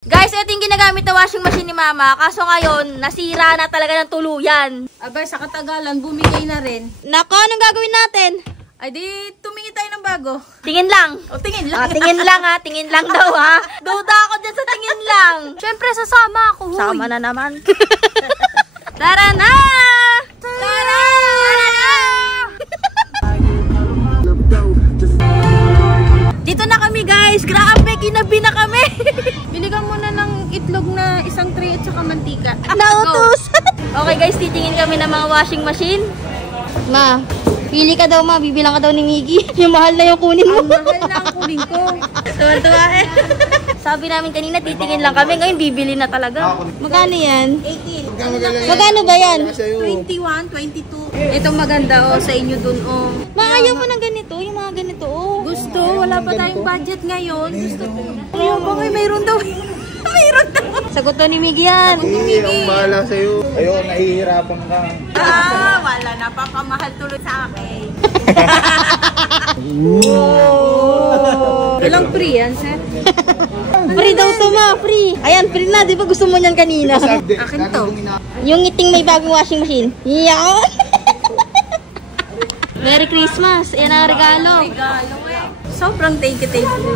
Guys, ito yung ginagamit na washing machine ni Mama. Kaso ngayon, nasira na talaga ng tuluyan. Abay, sa katagalan, bumigay na rin. Nako, anong gagawin natin? Ay di, tumingin tayo ng bago. Tingin lang. O, tingin lang. Tingin lang ha. Tingin lang daw ha. Duda ako dyan sa tingin lang. Siyempre, sasama ako. Huy. Sama na naman. Tara na! Tara! Tara na! Dito na kami guys. Grabe, ginabi na kami. Biligan mo na ng itlog na isang tray at saka mantika. Nautos. Okay guys, titingin kami ng mga washing machine. Ma, pili ka daw ma. Bibilang ka daw ni Miggy. Yung mahal na yung kunin mo. Ang mahal na ang kunin ko. Tuwa-tuwa eh. Sabi namin kanina, titingin lang kami. Ngayon, bibili na talaga. Magkano yan? 18. Magkano ba yan? 21, 22. Itong maganda sa inyo dun Maayaw mo ng ganito, yung mga ganito Gusto, wala pa tayong budget ngayon. Gusto ko. Ayaw ba kayo, mayroon daw. Mayroon daw. Sagot to ni Miggy yan. Ang bahala sa'yo. Ayoko, nahihirapan ka. Wala. Napakamahal tuloy sa akin. Walang free yan, sir. Free daw to ma, free. Ayan, free na. Di ba gusto mo niyan kanina? Akin to. Yung ngiting may bagong washing machine. Yeah. Merry Christmas. Yan ang regalo. Regalo eh. Sobrang thank you.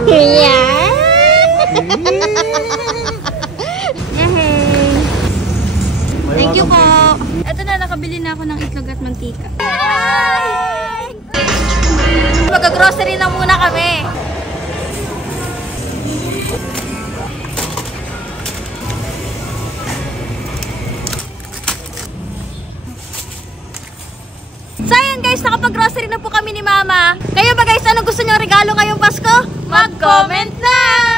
Yeah. Yay. Thank you po. Ito na, nakabili na ako ng itlog at mantika. Mag-grocery na muna kami. So ayan guys, nakapag-grocery na po kami ni Mama. Kayo ba guys, anong gusto nyo regalo ngayong Pasko? Mag-comment na!